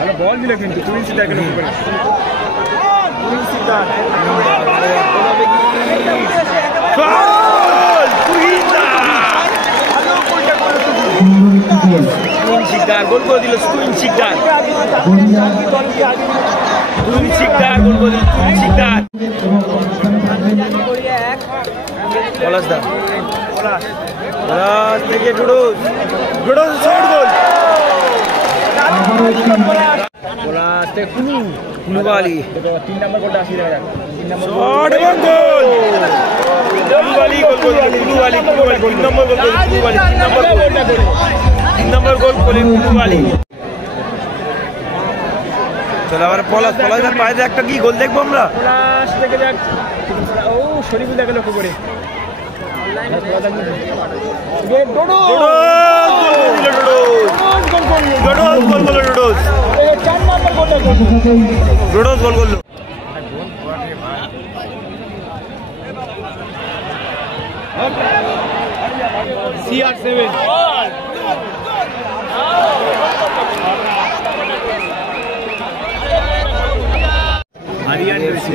ভালো বল দিল কিন্তু তুমি সিধা কেন করে তুমি সিধা গোল তুহিনদা ভালো গোলটা করে তুহিন শিকদার গোল করে দিল তুহিন শিকদার তুহিন শিকদার গোল করে দিল তুহিন শিকদার পলাশদা পলাশ থেকে ডুডুস ডুডুস শট গোল পলাশ থেকে কুলুবালি 3 নম্বর গোলটা আসি দেখা যাক 3 নম্বর শট এবং গোল কুলুবালি গোল করে কুলুবালি 3 নম্বর গোল করে কুলুবালি 3 নম্বর গোলটা করে 3 নম্বর গোল করে কুলুবালি চলো আবার পলাশের পায়ে একটা কি গোল দেখবো আমরা পলাশ থেকে যাক ও শরীফুল দেখে লক্ষ্য করে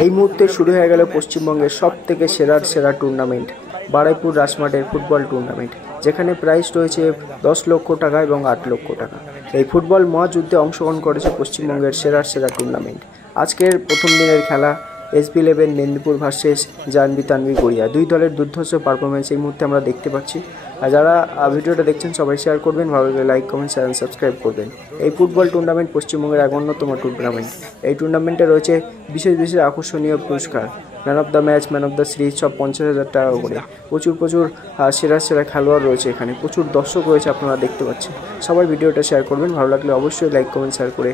এই মুহূর্তে শুরু হয়ে গেল পশ্চিমবঙ্গের সব থেকে সেরা টুর্নামেন্ট বারুইপুর রাসমাটের ফুটবল টুর্নামেন্ট, যেখানে প্রাইজ রয়েছে 10 লক্ষ টাকা এবং 8 লক্ষ টাকা। এই ফুটবল মহাযুদ্ধে অংশগ্রহণ করেছে পশ্চিমবঙ্গের সেরা টুর্নামেন্ট। আজকের প্রথম দিনের খেলা SB11 মেদিনীপুর ভার্সেস জাহ্নবী তানভী গড়িয়া। দুই দলের দুর্ধর্ষ পারফরমেন্স এই মুহূর্তে আমরা দেখতে পাচ্ছি। আর যারা ভিডিওটা দেখছেন সবাই শেয়ার করবেন, ভালো লাগলে like comment share and subscribe করবেন। এই ফুটবল টুর্নামেন্ট পশ্চিমবঙ্গের এক অন্যতম টুর্নামেন্ট। এই টুর্নামেন্টে রয়েছে বিশেষ আকর্ষণীয় পুরস্কার, man of the match, man of the series, সব 50,000 টাকা করে। প্রচুর সেরা খেলোয়াড় রয়েছে এখানে, প্রচুর দর্শক রয়েছে, আপনারা দেখতে পাচ্ছেন। সবাই ভিডিওটা শেয়ার করবেন, ভালো লাগলে অবশ্যই লাইক কমেন্ট শেয়ার করে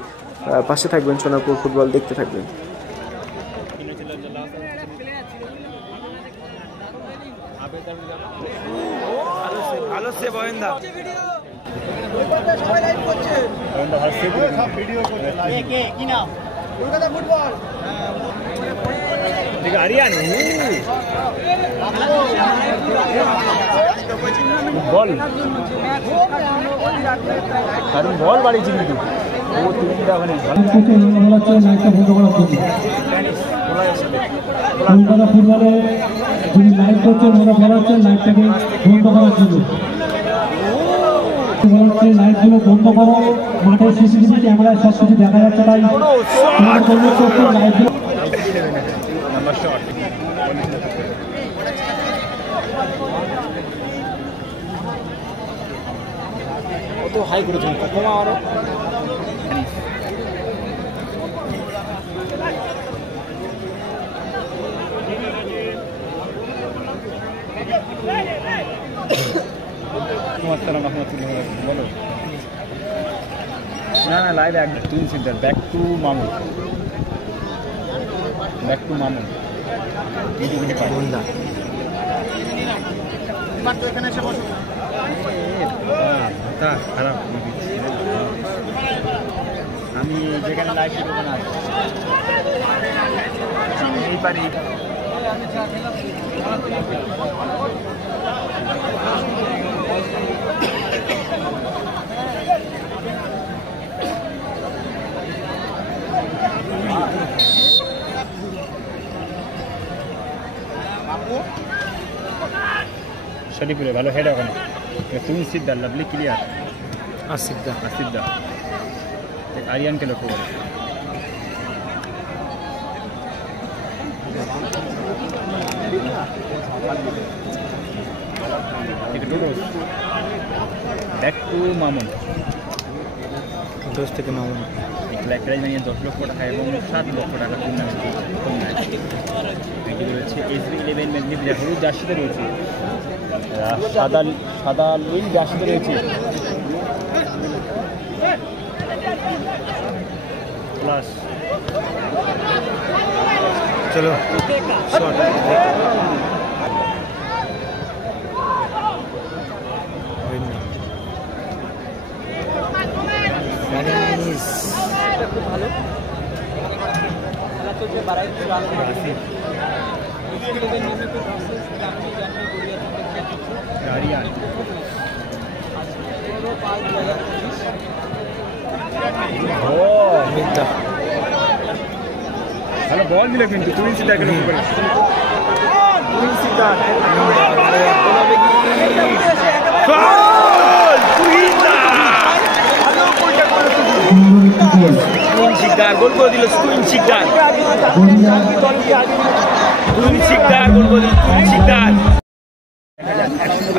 পাশে থাকবেন, সোনারপুর ফুটবল দেখতে থাকবেন। বল বাড়িয়েছি কিন্তু কলকাতা ফুটবলে যিনি লাইভ করছেন ওরা বলাচ্ছেন লাইভটাকে বন্ধ করার জন্য। লাইভগুলো বন্ধ করো, মাঠের সিসিটিভি ক্যামেরায় সব কিছু দেখা যাচ্ছে, তাই লাইভগুলো কত হাই করেছেন কমা আরো বলো না লাইভ এক তিন সিটার ব্যাক টু মামুন এখানে এসে বসো খারাপ আমি যেখানে লাইভ ওখানে এই পারি শরীফুলে ভালো হেড ওখানে তুমি সিদ্ধা লাভলি ক্লিয়ার আসিফদা আরিয়ানকে লক্ষ্য করে ব্যাক টু মামুন থেকে মামুন প্রাইজ নিয়ে 10 লক্ষ টাকা এবং 7 লক্ষ টাকা টুর্নামেন্ট রয়েছে SB11 মেদিনীপুর হলুদ জার্সিতে রয়েছে, সাদা নীল জার্সিতে রয়েছে প্লাস। চলো খুব ভালো খেলা চলছে বারুইপুর দা ভালো বল দিল কিন্তু টুইন সিটাকে লক্ষ্য করে টুইন সিটা গোল টুইন দা ভালো গোলটা করে টুইন সিটার গোল করে দিল টুইন সিটার টুইন সিটার গোল করে দিল টুইন সিটার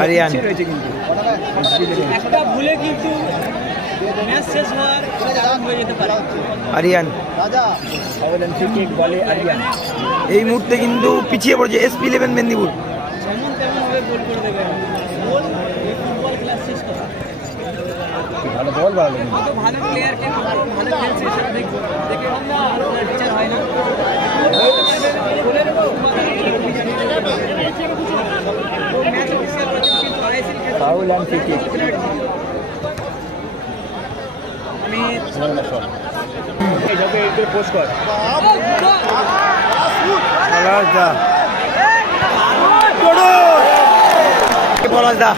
আরিয়ান একটা ভুলে কিন্তু ম্যাচ শেষ হওয়ার কারণ হয়ে যেতে পারে আরিয়ান রাজা ঠিক বলে আরিয়ান এই মুহূর্তে কিন্তু পিছিয়ে পড়ছে SP11 মেদিনীপুর যেমন তেমন ভাবে গোল করে দেবে গোল এই ফুটবল ক্লাস শেষ কথা ভালো বল ভালো কত ভালো প্লেয়ার কে ভালো খেলছে সেটা দেখো দেখে টিচার হয় না গোলের ম্যাচ অফিসিয়াল করতে কিন্তু ICL foul and free kick আমি এই যাবে একটু পোস্ট কর পলাশ দা পলাশ দা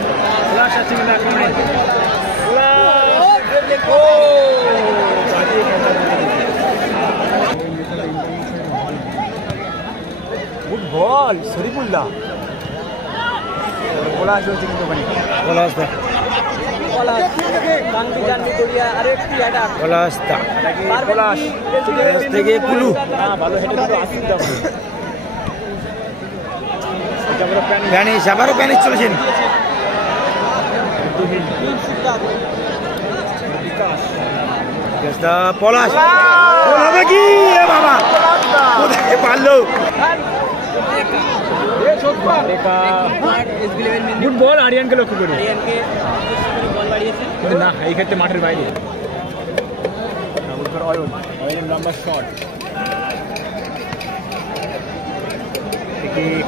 পলাশ আছে না কোনে ও গুড বল শরীফুল্লাহ পলাশ হচ্ছে কিন্তু মানে পলাশ দা পলাশ দা পলাশ থেকে কুলু ভালো হেডে কিন্তু আসিফ দা প্যানিস আবারও প্যানিস চলেছেন পলাশ হবে কি বাবা কোথায় পারলো গুড বল আরিয়ানকে লক্ষ্য করে না এই ক্ষেত্রে মাঠের বাইরে লম্বা শট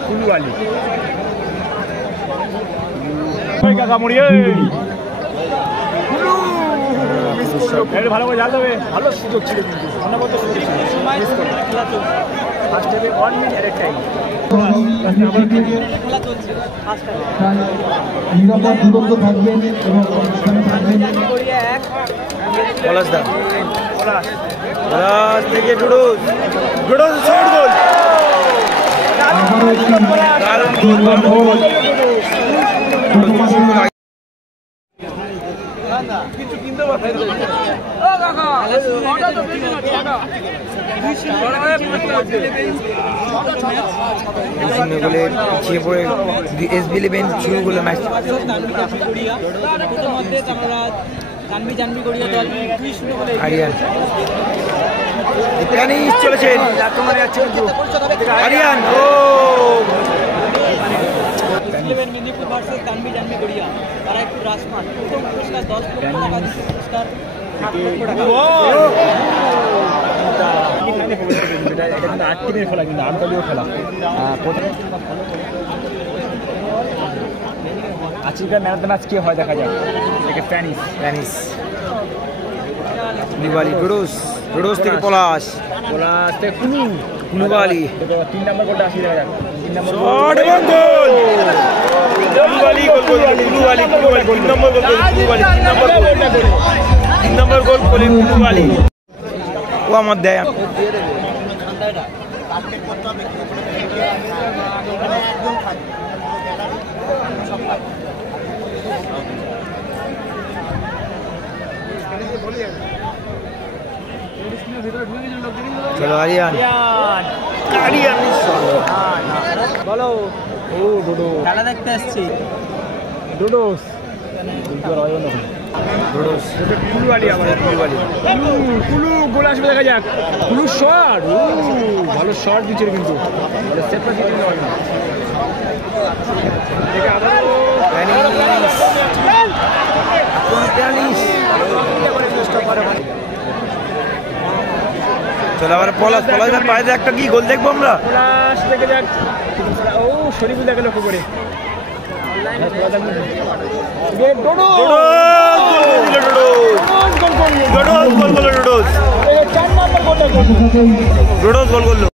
কুলু আলী ভালো করে জাল দেবে ভালো সুযোগ ছিল কিন্তু ফার্স্ট হাফে 1 মিনিট এর টাইম নিরাপদ দূরত্ব থাকবেন এবং পলাশ দা পলাশ থেকে ডুডুস ডুডুস শট গোল দারুণ গোল কিছু কিনতে পারবে ও কাকা ওটা তো পিছিয়ে পড়ে SP11 শুরু করলো ম্যাচ আরিয়ান প্যানিস চলেছেন আরিয়ান ও মেদিনীপুর ভার্সেস তানভি জানভি গড়িয়া তারা একটু রাজমাঠ প্রথম পুরস্কার 10 লক্ষ টাকা পুরস্কার 7 লক্ষ টাকা এটা কিন্তু 8 টিমের খেলা কিন্তু আন্তর্জাতিক খেলা আজকের ম্যান অফ দ্য ম্যাচ কে হয় দেখা যাক একে প্যানিস প্যানিস নিবালি ডুডুস থেকে পলাশ থেকে কুলুবালি 3 নম্বর গোলটা আসি দেখা যাক 3 নম্বর শট এবং গোল কুলুবালি কুলুবালি 3 নম্বর গোল কুলুবালি 3 নম্বর গোল কুলুবালি ও আমার দেয় চলো আরিয়ান বলো ও ডুডু খেলা দেখতে আসছি ডুডুস কুলু আলী আবার কুলু গোল আসবে দেখা যাক কুলু শট ভালো শট দিচ্ছে কিন্তু চলো আবার পলাশ পায়ে একটা কি গোল দেখবো আমরা পলাশ দেখে যাক ও শরীফুল্লাহকে লক্ষ্য করে ডোডোস গোল করলো